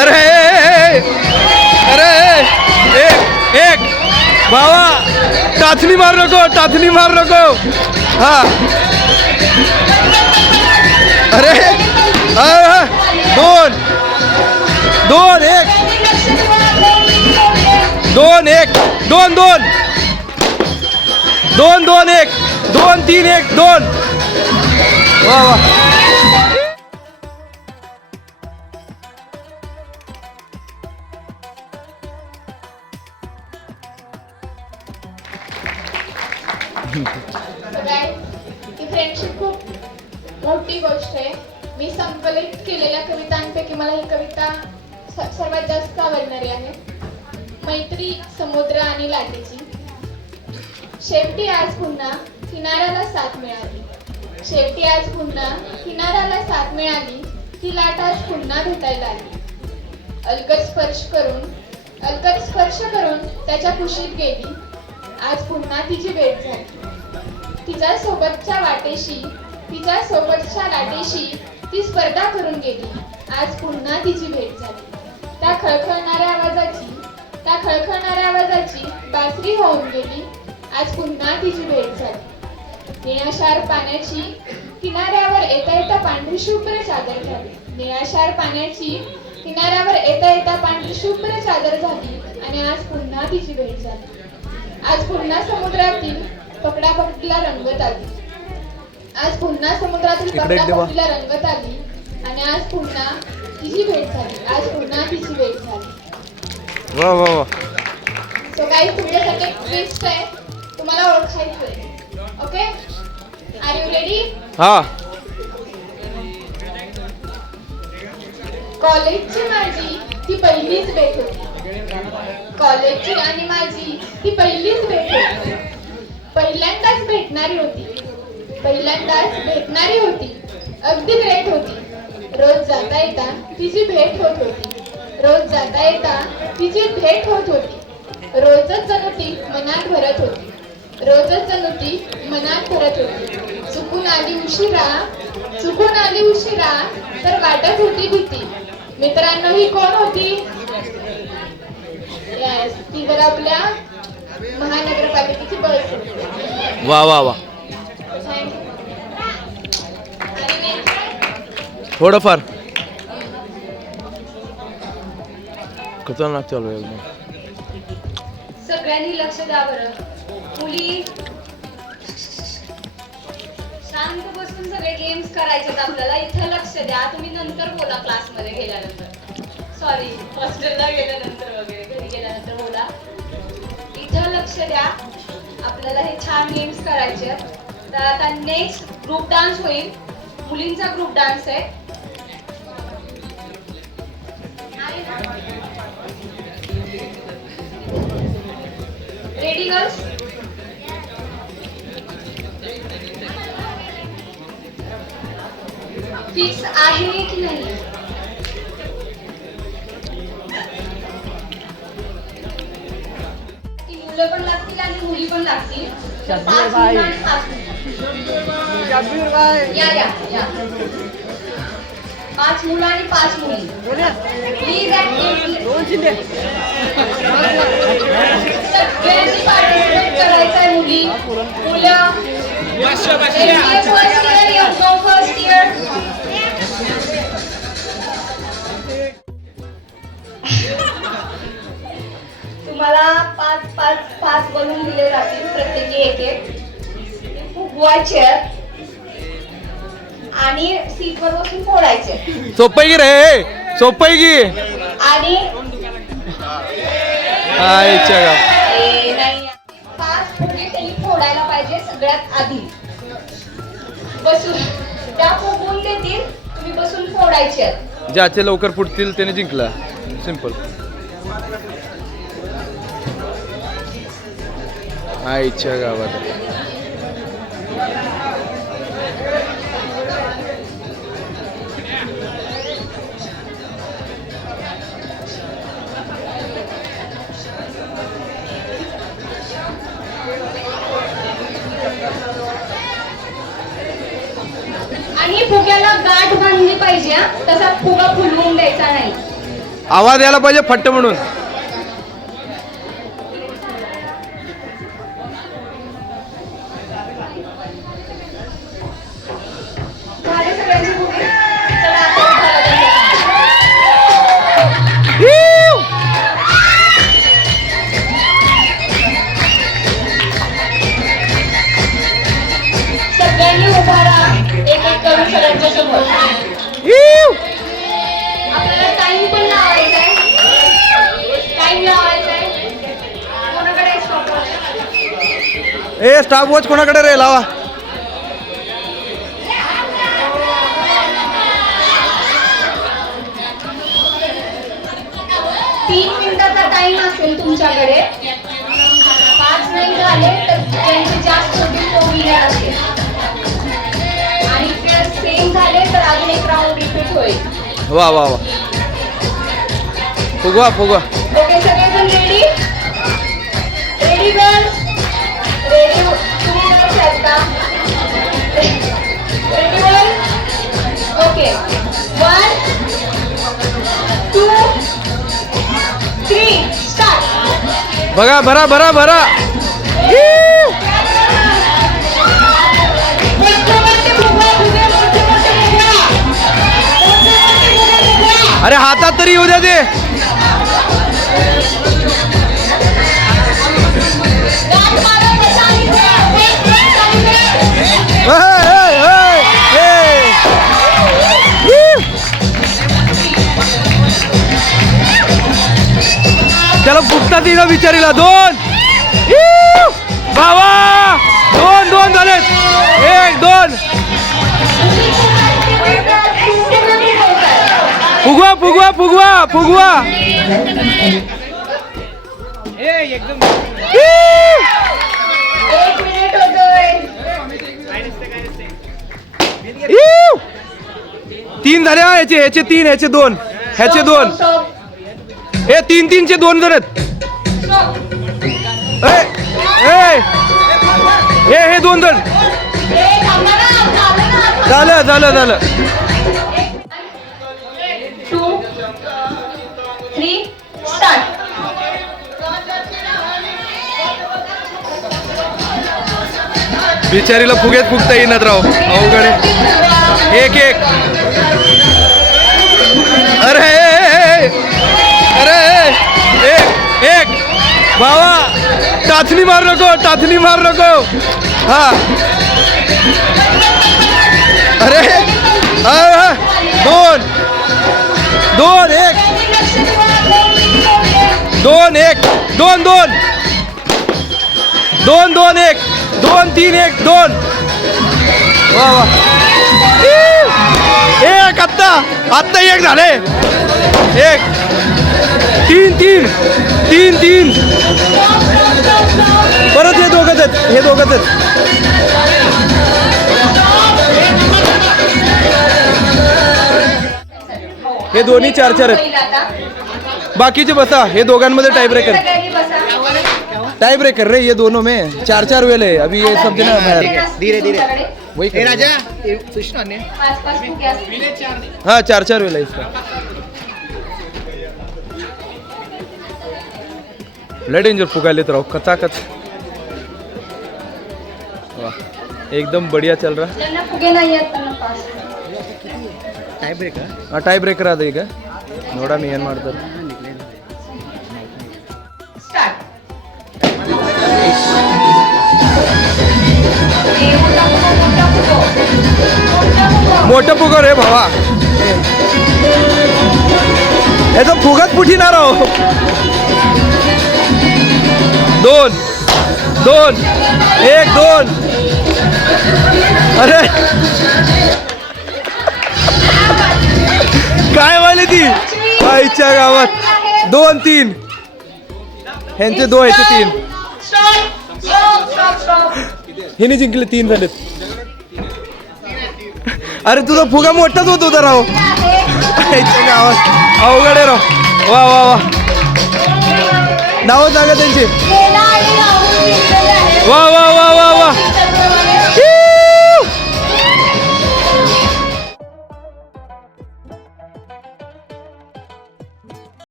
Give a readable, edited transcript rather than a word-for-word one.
अरे अरे एक बाबा टाचणी मार नको हा अरे दोन एक दोन तीन एक दोन वा वा ही फ्रेंडशिप खूप मोठी गोष्ट आहे. मी संकलित केलेल्या कवितांपैकी मला ही कविता सर्वात जास्त आवडणारी आहे. मैत्री समुद्र आणि लाटेची. शेवटी आज पुन्हा किनाऱ्याला साथ मिळाली. शेवटी आज पुन्हा किनाऱ्याला साथ मिळाली. ती लाट आज पुन्हा भेटायला आली. अलगद स्पर्श करून त्याच्या कुशीत गेली. आज पुन्हा तिची भेट झाली. तिच्या सोबतच्या लाटेशी ती स्पर्धा करून गेली. आज पुन्हा तिची भेट झाली. त्या खळखळणाऱ्या आवाजाची बासरी होऊन गेली. आज पुन्हा तिची भेट झाली. निळाशार पाण्याची किनाऱ्यावर येता पांढरी शुभ्र चादर झाली. निळाशार पाण्याची किनाऱ्यावर येता पांढरी शुभ्र चादर झाली. आणि आज पुन्हा तिची भेट झाली. आज पुन्हा समुद्रातील पकडापकडीला रंगत आली. आज पुन्हा समुद्रातील पकडापकडीला रंगत आली. आणि आज पुन्हा तिची भेट झाली. वा वा वा. सो गाईज, तुमच्यासाठी एक ट्विस्ट आहे. तुम्हाला ओळखायचंय. Okay, are you ready? हा. कॉलेजची माझी ती पहिलीच भेट होती. कॉलेजची आणि माझी ती पहिलीच भेट होती. पहिल्यांदाच भेटणारी होती. अगदी ग्रेट होती. रोज जाता येता तिची भेट होत होती. रोजच जणू ती मनात भरत होती. चुकून आली उशिरा तर वाटत होती भीती. मित्रांनो, ही कोण होती? येस, ती तर आपल्या महानगरपालिकेची बस होती. वा वा वा. थोडंफार खतरनाक चालू आहे एकदम. सगळ्यांनी लक्ष द्या बरं. मुली शांत बसून सगळे गेम्स करायचे आपल्याला. इथं लक्ष द्या. तुम्ही नंतर बोला क्लासमध्ये गेल्यानंतर. सॉरी, हॉस्टेलला गेल्यानंतर वगैरे घरी गेल्यानंतर बोला. इथं लक्ष द्या. आपल्याला हे छान गेम्स करायचे. तर आता नेक्स्ट ग्रुप डान्स होईल. मुलींचा ग्रुप डान्स आहे. Ready girls? फिक्स आहे की नाही? मुलं पण लागतील आणि मुली पण लागतील. 5 मुलं आणि 5 मुली. या 5 मुलं आणि 5 मुली. प्लीज सगळ्यांनी पार्टिसिपेट करायचं आहे. मुली मुलं फर्स्ट इयर. तुम्हाला 5 बलून दिले जातील. प्रत्येकी एक फुगवायचे आणि सीटवर बसून फोडायचे. सोपं की रे, सोपं की. आणि नाही 5 फुगे त्यांनी फोडायला पाहिजे सगळ्यात आधी. बसून त्या फुगवून देतील. तुम्ही बसून फोडायचे. ज्याचे लवकर फुटतील त्याने जिंकला. सिंपल. आईच्या गावात. आणि फुग्याला गाठ बांधली पाहिजे. पाहिजे हा, तसा फुगा फुलवून द्यायचा नाही. आवाज यायला पाहिजे फट्ट म्हणून. झाले सगळ्यांची फुगे? चला आता उभा राहा त्यांच्या समोर. सगळ्यांनी उभा राहा एक एक करून सगळ्यांच्या समोर. आपल्याला टाइम पण लावायचा आहे. टाइम लावायचा आहे. कोणाकडे आहे stopwatch? ए स्टॉप वॉच कोणाकडे रे लावा. तीन मिनिटाचा टाइम असेल तुमच्याकडे. 5 नाही झाले तर त्यांचे जास्त होतील तो विनर असेल. आणि जर सेम झाले तर अजून एक राऊंड रिपीट होईल. वा वा वा. फुगवा फुगवा. ओके सगळेजण रेडी? Ready girls? रेडी तुम्ही गर्ल्स आहेत का? Ready one? Okay 1 2 3 start. बघा भरा भरा भरा. अरे हातात तरी येऊ द्या ते. त्याला फुटतात येणं बिचारीला. 2 बाबा 2 झालेत. 1 2 फुगवा फुगवा फुगवा फुगवा. एक मिनिट होतोय. 3 झाले हा. ह्याचे 3 ह्याचे 2 ह्याचे 2. हे 3-3चे 2 जण आहेत. हे 2 जण. झालं झालं झालं. 2 3 स्टार्ट. बिचारीला फुगेत फुगता येईनात राव. अवघड आहे. 1-1. अरे अरे 1-1 भावा. टाचणी मार नको टाचणी मार नको. हा अरे 2 2 1 2 1 2 2 2 2 1 2 3 1 2. वा वा. 1 आत्ता 1 झाले. 1 3 3 3 3. परत हे दोघंच आहेत. हे दोन्ही 4-4 आहेत. बाकीचे बसा. हे दोघांमध्ये टाई ब्रेकर. टाई ब्रेकर रे ये दोनों में 4-4 वेल है. अभी ये सब देना धीरे धीरे. वही राजा सुष्णा ने 5-5 फुगे असतील. हाँ 4-4 वेल है इसका. लय डेंजर फुगालेत राव कचाकच. वाह एकदम बढ़िया चल रहा. ज्यांना फुगे नाही आहेत त्यांना पास. Tie breaker. ಹಾಂ ಟೈ ಬ್ರೇಕರ್ ಅದ ಈಗ ನೋಡೋಣ ಏನು ಮಾಡ್ತಾರೆ. मोठं फुगो रे भावा. याचं फुगत फुटी ना राव. 2 2 1 2. अरे काय वाले ती आईच्या गावात. 2 3 ह्यांचे 2 ह्याचे 3. हिने जिंकले 3 झालेत. अरे तुझा फुगा मोठाच होत होता राव. आईच्या गावात अवघड आहे राव. वा वा वा. नाव सांगा त्यांचे. वा वा वा वा वा.